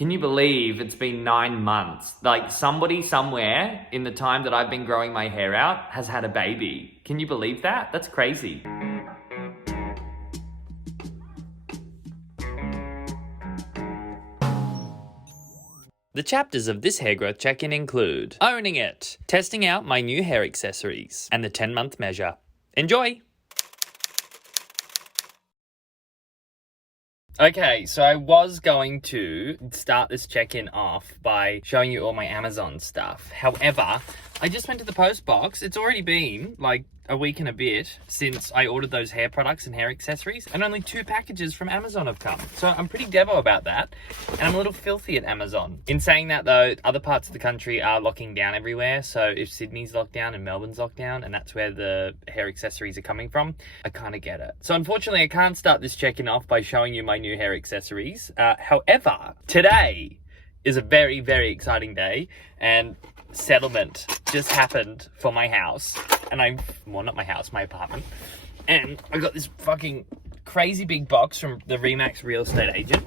Can you believe it's been 9 months? Like somebody somewhere in the time that I've been growing my hair out has had a baby. Can you believe that? That's crazy. The chapters of this hair growth check-in include owning it, testing out my new hair accessories, and the 10-month measure. Enjoy! Okay, so I was going to start this check-in off by showing you all my Amazon stuff. However, I just went to the post box. It's already been like a week and a bit since I ordered those hair products and hair accessories, and only 2 packages from Amazon have come. So I'm pretty devo about that, and I'm a little filthy at Amazon. In saying that though, other parts of the country are locking down everywhere. So if Sydney's locked down and Melbourne's locked down, and that's where the hair accessories are coming from, I kind of get it. So unfortunately, I can't start this check-in off by showing you my new hair accessories. However, today is a very, very exciting day, and settlement just happened for my house. And well, not my house, my apartment. And I got this fucking crazy big box from the Remax real estate agent.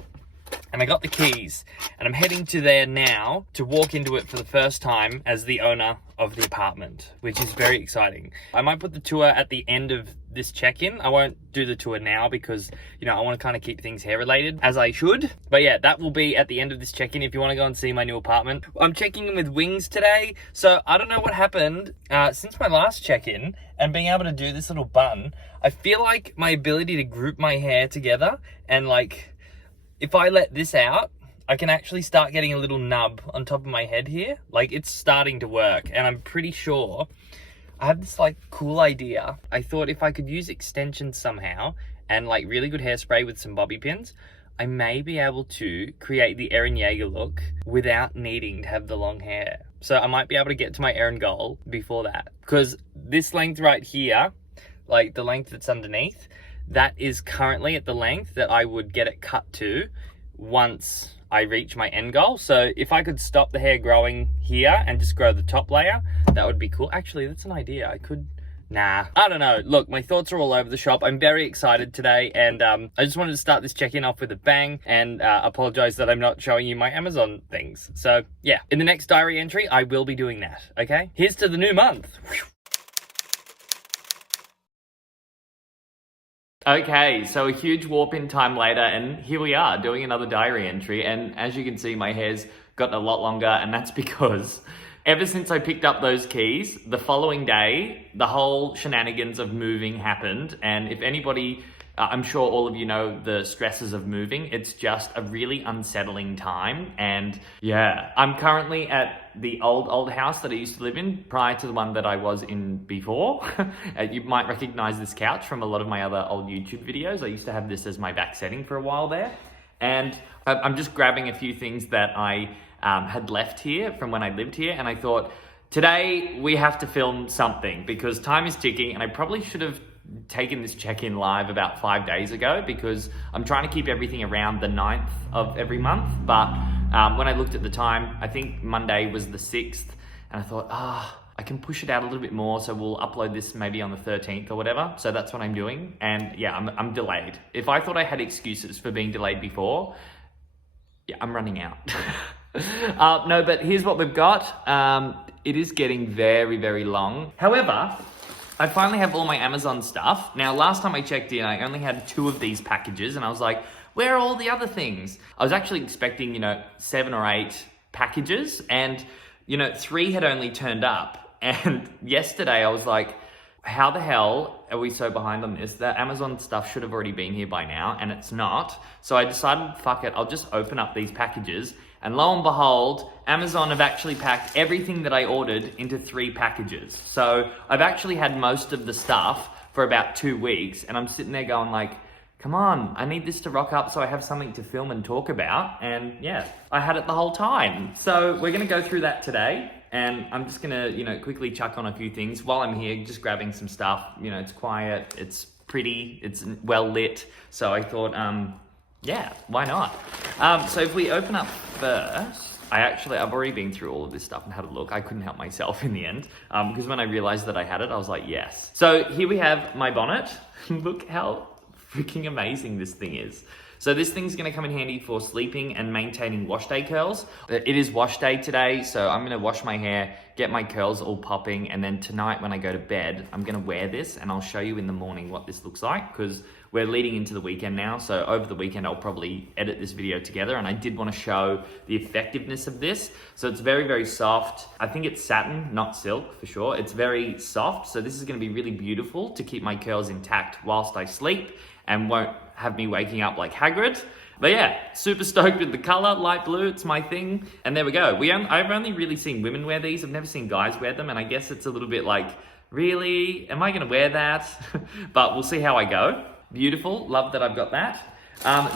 And I got the keys, and I'm heading to there now to walk into it for the first time as the owner of the apartment, which is very exciting. I might put the tour at the end of this check-in. I won't do the tour now because, you know, I want to kind of keep things hair related, as I should. But yeah, that will be at the end of this check-in if you want to go and see my new apartment. I'm checking in with wings today, so I don't know what happened since my last check-in and being able to do this little bun. I feel like my ability to group my hair together and like, if I let this out, I can actually start getting a little nub on top of my head here. Like, it's starting to work, and I'm pretty sure I have this like cool idea. I thought if I could use extensions somehow and like really good hairspray with some bobby pins, I may be able to create the Eren Yeager look without needing to have the long hair. So I might be able to get to my Eren goal before that, because this length right here, like the length that's underneath, that is currently at the length that I would get it cut to once I reach my end goal. So if I could stop the hair growing here and just grow the top layer, that would be cool. Actually, that's an idea. I could, I don't know. Look, my thoughts are all over the shop. I'm very excited today, and I just wanted to start this check-in off with a bang and apologize that I'm not showing you my Amazon things. So yeah, in the next diary entry, I will be doing that, okay? Here's to the new month. Okay, so a huge warp in time later, and here we are doing another diary entry. And as you can see, my hair's gotten a lot longer, and that's because ever since I picked up those keys, the following day, the whole shenanigans of moving happened. And if anybody, I'm sure all of you know the stresses of moving. It's just a really unsettling time. And yeah, I'm currently at the old house that I used to live in prior to the one that I was in before. You might recognize this couch from a lot of my other old YouTube videos. I used to have this as my back setting for a while there. And I'm just grabbing a few things that I had left here from when I lived here. And I thought, today we have to film something because time is ticking, and I probably should have taken this check-in live about 5 days ago because I'm trying to keep everything around the 9th of every month. But when I looked at the time, I think Monday was the 6th, and I thought, I can push it out a little bit more, so we'll upload this maybe on the 13th or whatever. So that's what I'm doing, and yeah, I'm delayed. If I thought I had excuses for being delayed before, yeah, I'm running out. No, but here's what we've got. It is getting very, very long. However, I finally have all my Amazon stuff. Now, last time I checked in, I only had 2 of these packages, and I was like, where are all the other things? I was actually expecting, 7 or 8 packages, and, 3 had only turned up. And yesterday I was like, how the hell are we so behind on this? The Amazon stuff should have already been here by now, and it's not. So I decided, fuck it, I'll just open up these packages. And lo and behold, Amazon have actually packed everything that I ordered into 3 packages. So I've actually had most of the stuff for about 2 weeks, and I'm sitting there going like, come on, I need this to rock up so I have something to film and talk about. And yeah, I had it the whole time. So we're gonna go through that today. And I'm just gonna, quickly chuck on a few things while I'm here, just grabbing some stuff. It's quiet, it's pretty, it's well lit. So I thought, yeah, why not? So if we open up first, I've already been through all of this stuff and had a look. I couldn't help myself in the end, because when I realized that I had it, I was like, yes. So here we have my bonnet. Look how freaking amazing this thing is. So this thing's gonna come in handy for sleeping and maintaining wash day curls. It is wash day today, so I'm gonna wash my hair, get my curls all popping, and then tonight when I go to bed, I'm gonna wear this and I'll show you in the morning what this looks like, because we're leading into the weekend now, so over the weekend I'll probably edit this video together, and I did want to show the effectiveness of this. So it's very, very soft. I think it's satin, not silk for sure. It's very soft, so this is going to be really beautiful to keep my curls intact whilst I sleep and won't have me waking up like Hagrid. But yeah, super stoked with the color, light blue, it's my thing. And there we go. I've only really seen women wear these. I've never seen guys wear them, and I guess it's a little bit like, really? Am I gonna wear that? But we'll see how I go. Beautiful, love that I've got that.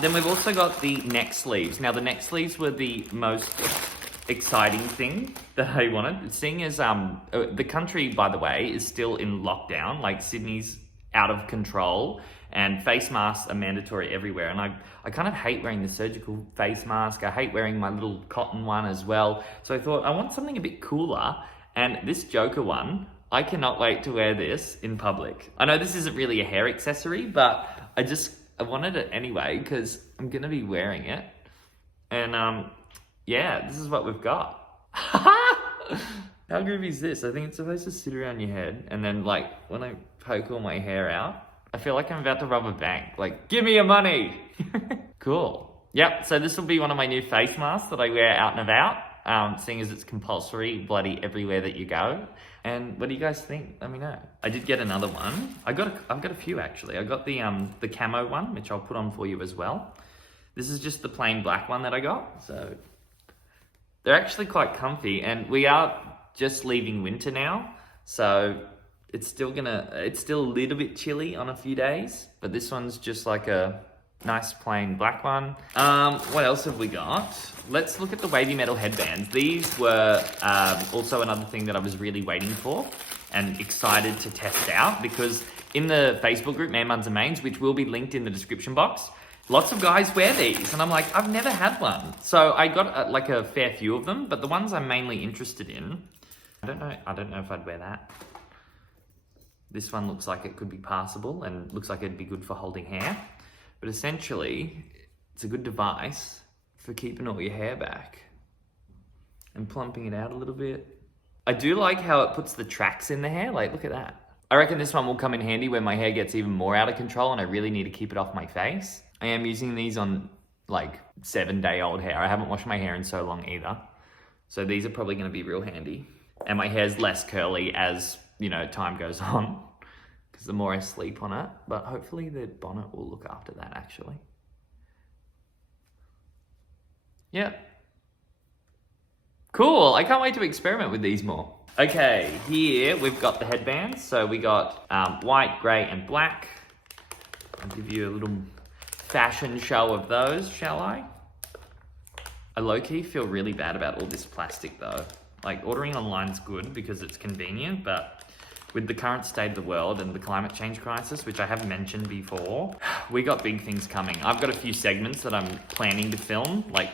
Then we've also got the neck sleeves. Now the neck sleeves were the most exciting thing that I wanted. Seeing as the country, by the way, is still in lockdown, like Sydney's out of control, and face masks are mandatory everywhere. And I kind of hate wearing the surgical face mask. I hate wearing my little cotton one as well. So I thought I want something a bit cooler, and this Joker one, I cannot wait to wear this in public. I know this isn't really a hair accessory, but I wanted it anyway because I'm gonna be wearing it. And yeah, this is what we've got. How groovy is this? I think it's supposed to sit around your head, and then like when I poke all my hair out, I feel like I'm about to rob a bank. Like, give me your money. Cool. Yep, so this will be one of my new face masks that I wear out and about, seeing as it's compulsory bloody everywhere that you go. And what do you guys think? Let me know. I did get another one. I've got a few actually. I got the camo one, which I'll put on for you as well. This is just the plain black one that I got. So they're actually quite comfy, and we are just leaving winter now. So it's still a little bit chilly on a few days, but this one's just like a nice plain black one. What else have we got? Let's look at the wavy metal headbands. These were also another thing that I was really waiting for and excited to test out, because in the Facebook group, Man Buns and Mains, which will be linked in the description box, lots of guys wear these, and I'm like, I've never had one. So I got like a fair few of them, but the ones I'm mainly interested in, I don't know if I'd wear that. This one looks like it could be passable and looks like it'd be good for holding hair. But essentially, it's a good device for keeping all your hair back and plumping it out a little bit. I do like how it puts the tracks in the hair. Like, look at that. I reckon this one will come in handy when my hair gets even more out of control and I really need to keep it off my face. I am using these on like 7-day-old hair. I haven't washed my hair in so long either. So these are probably going to be real handy. And my hair's less curly as, you know, time goes on, because the more I sleep on it. But hopefully the bonnet will look after that, actually. Yeah. Cool. I can't wait to experiment with these more. Okay, here we've got the headbands. So we got white, grey, and black. I'll give you a little fashion show of those, shall I? I low-key feel really bad about all this plastic though. Like, ordering online's good because it's convenient, but with the current state of the world and the climate change crisis, which I have mentioned before, we got big things coming. I've got a few segments that I'm planning to film, like,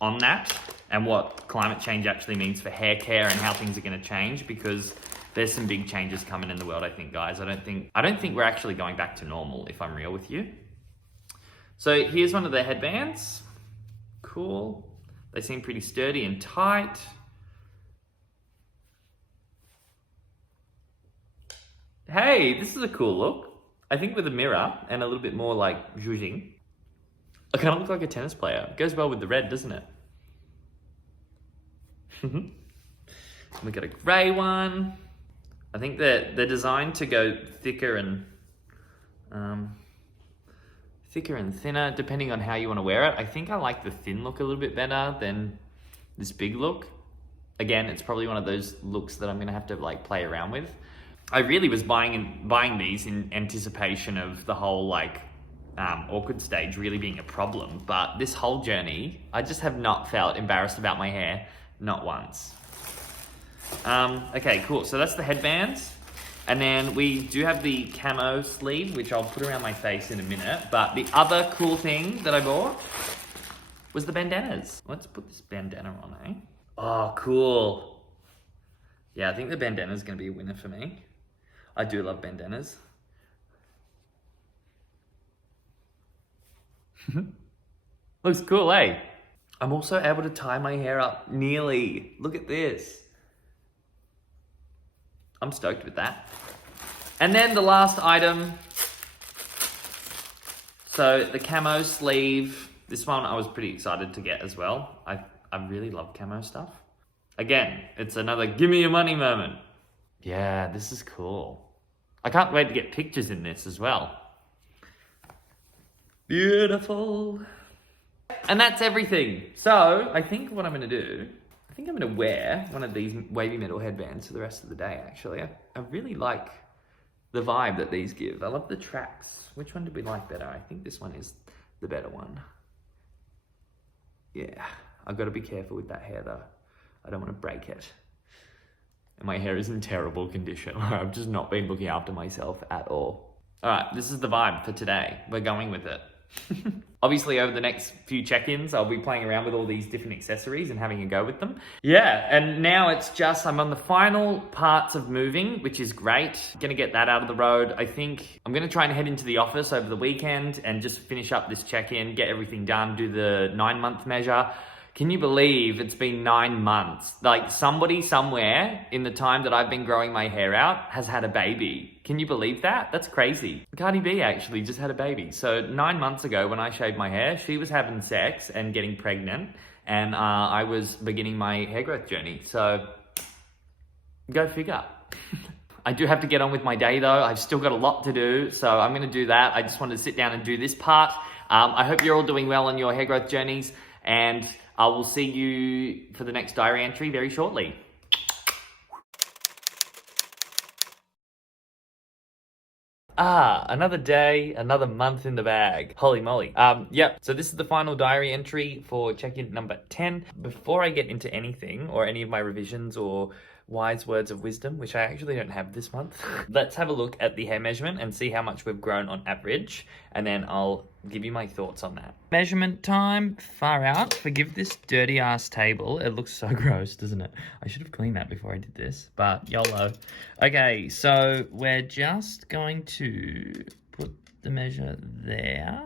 on that, and what climate change actually means for hair care and how things are going to change, because there's some big changes coming in the world, I think, guys. I don't think we're actually going back to normal, if I'm real with you. So here's one of the headbands. Cool. They seem pretty sturdy and tight. Hey, this is a cool look. I think with a mirror and a little bit more like zhuzhing. I kind of look like a tennis player. It goes well with the red, doesn't it? We got a grey one. I think they're designed to go thicker and thinner, depending on how you want to wear it. I think I like the thin look a little bit better than this big look. Again, it's probably one of those looks that I'm gonna have to like play around with. I really was buying these in anticipation of the whole like awkward stage really being a problem, but this whole journey, I just have not felt embarrassed about my hair, not once. Okay, cool. So that's the headbands. And then we do have the camo sleeve, which I'll put around my face in a minute. But the other cool thing that I bought was the bandanas. Let's put this bandana on, eh? Oh, cool. Yeah, I think the bandana is going to be a winner for me. I do love bandanas. Looks cool, eh? I'm also able to tie my hair up nearly. Look at this. I'm stoked with that. And then the last item. So the camo sleeve. This one I was pretty excited to get as well. I really love camo stuff. Again, it's another give me your money moment. Yeah, this is cool. I can't wait to get pictures in this as well. Beautiful. And that's everything. So I think what I'm gonna do, I think I'm gonna wear one of these wavy metal headbands for the rest of the day, actually. I really like the vibe that these give. I love the tracks. Which one did we like better? I think this one is the better one. Yeah, I've got to be careful with that hair though. I don't want to break it. And my hair is in terrible condition. I've just not been looking after myself at all. All right, this is the vibe for today. We're going with it. Obviously, over the next few check-ins, I'll be playing around with all these different accessories and having a go with them. Yeah, and now it's just, I'm on the final parts of moving, which is great. Gonna get that out of the road. I think I'm gonna try and head into the office over the weekend and just finish up this check-in, get everything done, do the 9-month measure. Can you believe it's been 9 months? Like somebody somewhere in the time that I've been growing my hair out has had a baby. Can you believe that? That's crazy. Cardi B actually just had a baby. So 9 months ago when I shaved my hair, she was having sex and getting pregnant and I was beginning my hair growth journey. So go figure. I do have to get on with my day though. I've still got a lot to do. So I'm gonna do that. I just wanted to sit down and do this part. I hope you're all doing well on your hair growth journeys and I will see you for the next diary entry very shortly. Another day, another month in the bag. Holy moly. Yep, so this is the final diary entry for check-in number 10. Before I get into anything or any of my revisions or wise words of wisdom, which I actually don't have this month, let's have a look at the hair measurement and see how much we've grown on average, and then I'll give you my thoughts on that. Measurement time, far out. Forgive this dirty ass table. It looks so gross, doesn't it? I should have cleaned that before I did this, but YOLO. Okay, so we're just going to put the measure there.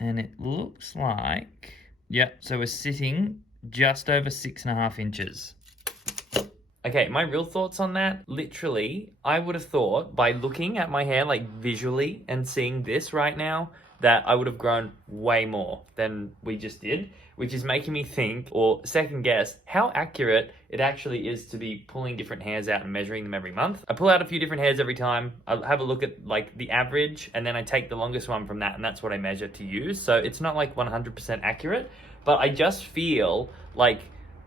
And it looks like, yep, so we're sitting just over 6.5 inches. Okay, my real thoughts on that, literally, I would have thought by looking at my hair like visually and seeing this right now, that I would have grown way more than we just did, which is making me think or second guess how accurate it actually is to be pulling different hairs out and measuring them every month. I pull out a few different hairs every time. I'll have a look at like the average and then I take the longest one from that and that's what I measure to use. So it's not like 100% accurate, but I just feel like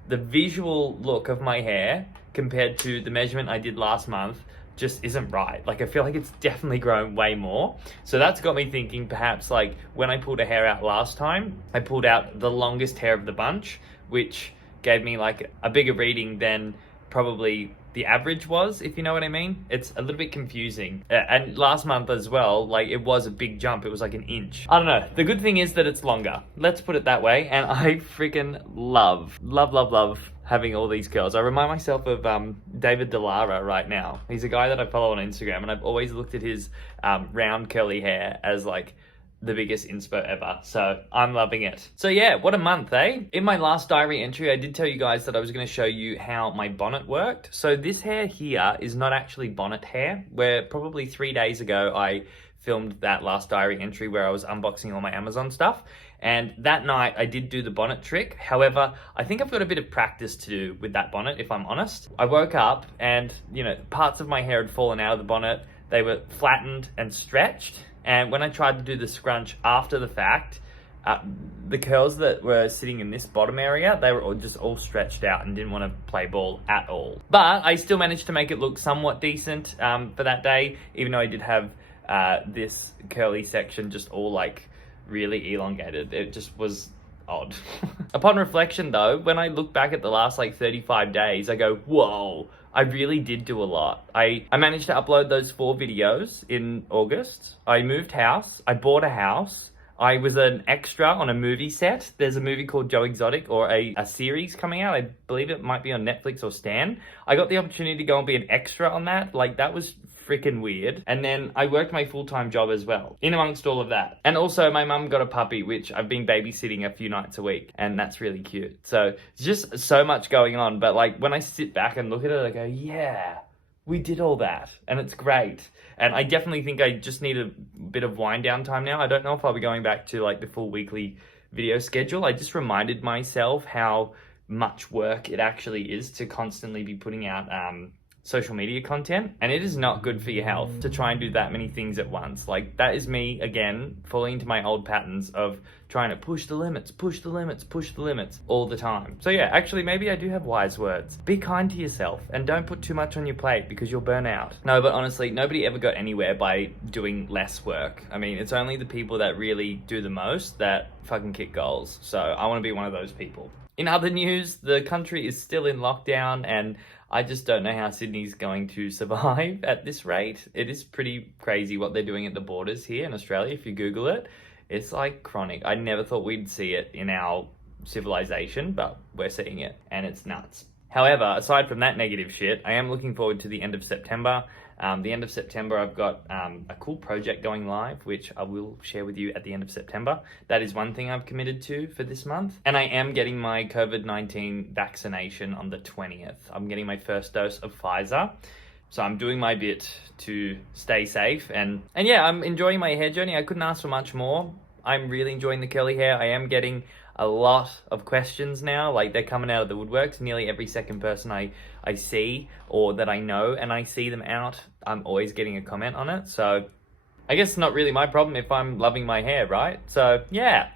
the visual look of my hair compared to the measurement I did last month just isn't right. Like I feel like it's definitely grown way more. So that's got me thinking perhaps like when I pulled a hair out last time, I pulled out the longest hair of the bunch, which gave me like a bigger reading than probably the average was, if you know what I mean. It's a little bit confusing. And last month as well, like it was a big jump. It was like an inch. I don't know. The good thing is that it's longer. Let's put it that way. And I freaking love having all these curls. I remind myself of David Delara right now. He's a guy that I follow on Instagram and I've always looked at his round curly hair as like the biggest inspo ever. So I'm loving it. So yeah, what a month, eh? In my last diary entry, I did tell you guys that I was going to show you how my bonnet worked. So this hair here is not actually bonnet hair, where probably 3 days ago, I filmed that last diary entry where I was unboxing all my Amazon stuff. And that night I did do the bonnet trick. However, I think I've got a bit of practice to do with that bonnet, if I'm honest. I woke up and, you know, parts of my hair had fallen out of the bonnet. They were flattened and stretched. And when I tried to do the scrunch after the fact, the curls that were sitting in this bottom area, they were all stretched out and didn't want to play ball at all. But I still managed to make it look somewhat decent for that day, even though I did have this curly section just all like really elongated. It just was odd. Upon reflection though, when I look back at the last like 35 days, I go, whoa, I really did do a lot. I managed to upload those 4 videos in August. I moved house. I bought a house. I was an extra on a movie set. There's a movie called Joe Exotic, or a series coming out. I believe it might be on Netflix or Stan. I got the opportunity to go and be an extra on that. Like, that was freaking weird. And then I worked my full-time job as well, in amongst all of that. And also my mum got a puppy, which I've been babysitting a few nights a week, and that's really cute. So it's just so much going on. But like, when I sit back and look at it, I go, yeah, we did all that, and it's great. And I definitely think I just need a bit of wind down time now. I don't know if I'll be going back to like the full weekly video schedule. I just reminded myself how much work it actually is to constantly be putting out social media content, and it is not good for your health to try and do that many things at once. Like, that is me again falling into my old patterns of trying to push the limits all the time. So yeah, actually maybe I do have wise words. Be kind to yourself and don't put too much on your plate because you'll burn out. No, but honestly, nobody ever got anywhere by doing less work. I mean, it's only the people that really do the most that fucking kick goals. So I want to be one of those people. In other news, the country is still in lockdown, and I just don't know how Sydney's going to survive at this rate. It is pretty crazy what they're doing at the borders here in Australia. If you Google it, it's like chronic. I never thought we'd see it in our civilization, but we're seeing it, and it's nuts. However, aside from that negative shit, I am looking forward to the end of September. The end of September, I've got a cool project going live, which I will share with you at the end of September. That is one thing I've committed to for this month. And I am getting my COVID-19 vaccination on the 20th. I'm getting my first dose of Pfizer. So I'm doing my bit to stay safe. And yeah, I'm enjoying my hair journey. I couldn't ask for much more. I'm really enjoying the curly hair. I am getting a lot of questions now. Like, they're coming out of the woodworks. Nearly every second person I see or that I know, and I see them out, I'm always getting a comment on it. So I guess it's not really my problem if I'm loving my hair, right? So yeah.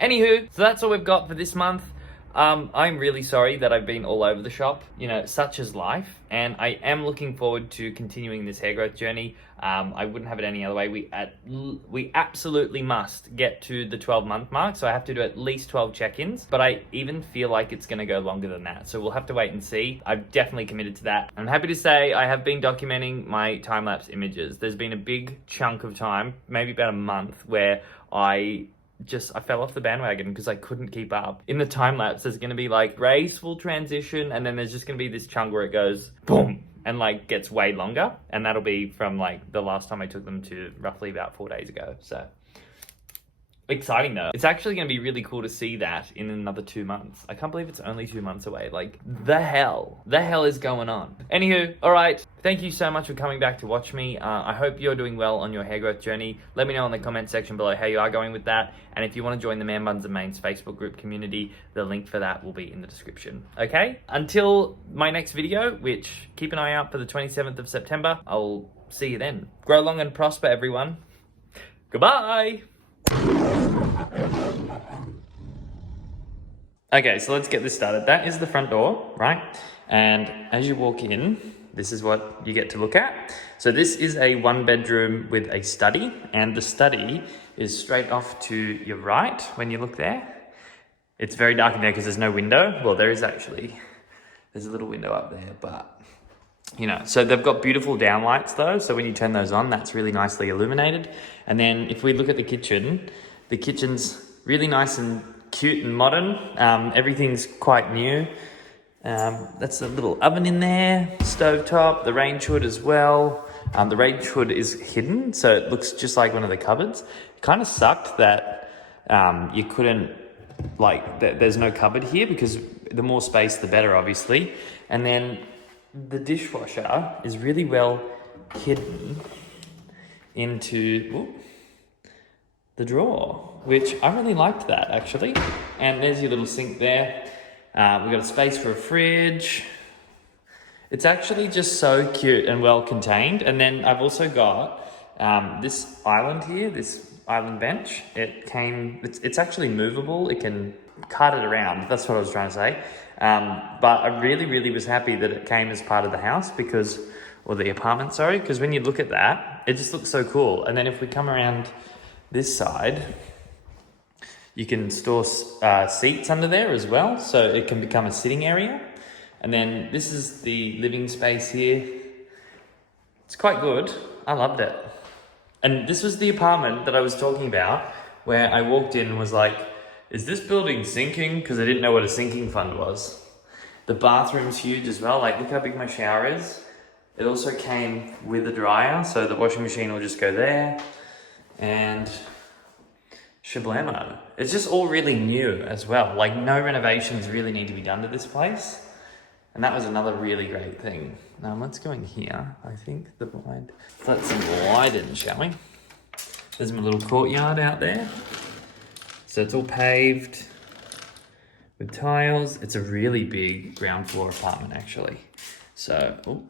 Anywho, so that's all we've got for this month. I'm really sorry that I've been all over the shop. You know, such is life. And I am looking forward to continuing this hair growth journey. I wouldn't have it any other way. We absolutely must get to the 12-month mark. So I have to do at least 12 check-ins. But I even feel like it's going to go longer than that. So we'll have to wait and see. I've definitely committed to that. I'm happy to say I have been documenting my time-lapse images. There's been a big chunk of time, maybe about a month, where I fell off the bandwagon because I couldn't keep up. In the time lapse, there's going to be like graceful transition, and then there's just going to be this chunk where it goes boom and like gets way longer, and that'll be from like the last time I took them to roughly about 4 days ago. So exciting though. It's actually going to be really cool to see that in another 2 months. I can't believe it's only 2 months away. Like, the hell is going on? Anywho, all right. Thank you so much for coming back to watch me. I hope you're doing well on your hair growth journey. Let me know in the comment section below how you are going with that. And if you want to join the Man Buns and Mains Facebook group community, the link for that will be in the description. Okay? Until my next video, which keep an eye out for the 27th of September, I'll see you then. Grow long and prosper, everyone. Goodbye. Okay, so let's get this started. That is the front door, right? And as you walk in, this is what you get to look at. So this is a 1-bedroom with a study, and the study is straight off to your right when you look there. It's very dark in there because there's no window. Well, there is actually. There's a little window up there, but you know, so they've got beautiful downlights though. So when you turn those on, that's really nicely illuminated. And then if we look at the kitchen's really nice and cute and modern. Everything's quite new. That's a little oven in there, stovetop, the range hood as well. The range hood is hidden, so it looks just like one of the cupboards. It kind of sucked that you couldn't, like, there's no cupboard here, because the more space, the better, obviously. And then the dishwasher is really well hidden into the drawer, which I really liked that, actually. And there's your little sink there. We've got a space for a fridge. It's actually just so cute and well contained. And then I've also got this island here, this island bench. It's actually movable. It can cart it around. That's what I was trying to say. But I really was happy that it came as part of the house or the apartment, sorry, because when you look at that, it just looks so cool. And then if we come around this side, you can store seats under there as well, so it can become a sitting area. And then this is the living space here. It's quite good. I loved it. And this was the apartment that I was talking about where I walked in and was like, is this building sinking? Because I didn't know what a sinking fund was. The bathroom's huge as well. Like, look how big my shower is. It also came with a dryer, so the washing machine will just go there. And shablamo. It's just all really new as well. Like, no renovations really need to be done to this place. And that was another really great thing. Now let's go in here. I think the blind. Let some light in, shall we? There's my little courtyard out there. So it's all paved with tiles. It's a really big ground floor apartment, actually. So,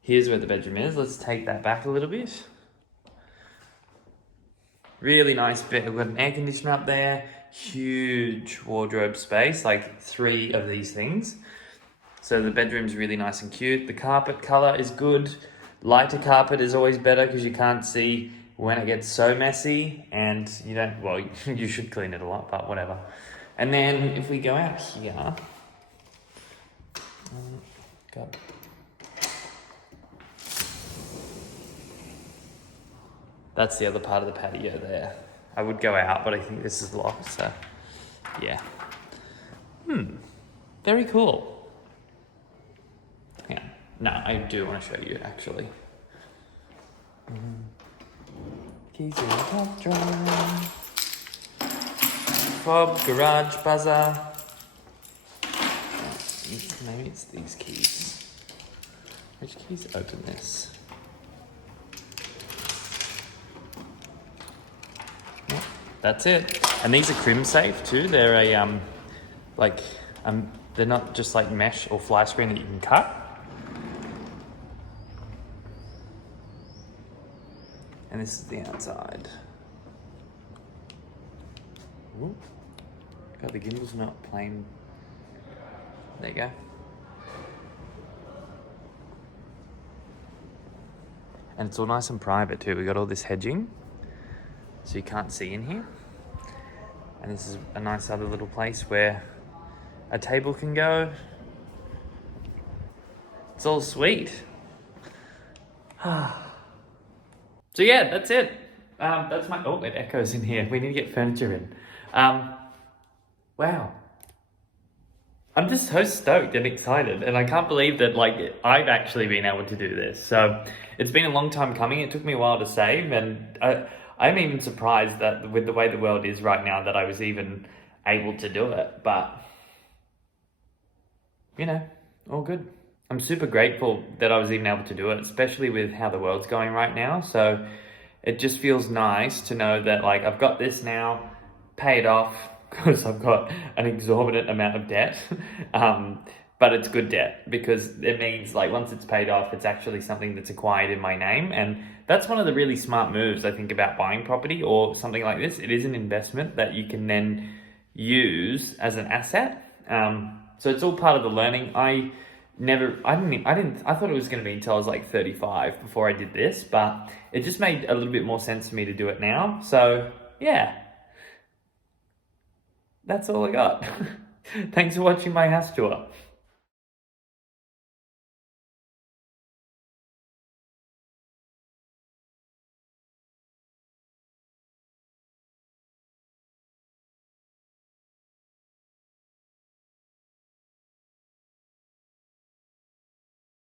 here's where the bedroom is. Let's take that back a little bit. Really nice bed. We've got an air conditioner up there. Huge wardrobe space, like 3 of these things. So the bedroom's really nice and cute. The carpet color is good. Lighter carpet is always better because you can't see when it gets so messy, and you don't, well, you should clean it a lot, but whatever. And then if we go out here, that's the other part of the patio there. I would go out, but I think this is locked, so yeah. Very cool. Yeah, no, I do want to show you actually. Keys in the top drawer. Fob, garage buzzer. Maybe it's these keys. Which keys open this? Yep, that's it. And these are crim safe too. They're a they're not just like mesh or fly screen that you can cut. And this is the outside. Ooh. God, the gimbal's not plain. There you go. And it's all nice and private too. We got all this hedging, so you can't see in here. And this is a nice other little place where a table can go. It's all sweet. So yeah, that's it. That's my, it echoes in here. We need to get furniture in. Wow. I'm just so stoked and excited, and I can't believe that I've actually been able to do this. So it's been a long time coming. It took me a while to save, and I'm even surprised that with the way the world is right now that I was even able to do it. But all good. I'm super grateful that I was even able to do it, especially with how the world's going right now. So it just feels nice to know that I've got this now, paid off, because I've got an exorbitant amount of debt. But it's good debt because it means once it's paid off, it's actually something that's acquired in my name. And that's one of the really smart moves I think about buying property or something like this. It is an investment that you can then use as an asset. So it's all part of the learning. I thought it was going to be until I was 35 before I did this, but it just made a little bit more sense for me to do it now. So yeah, that's all I got. Thanks for watching my house tour.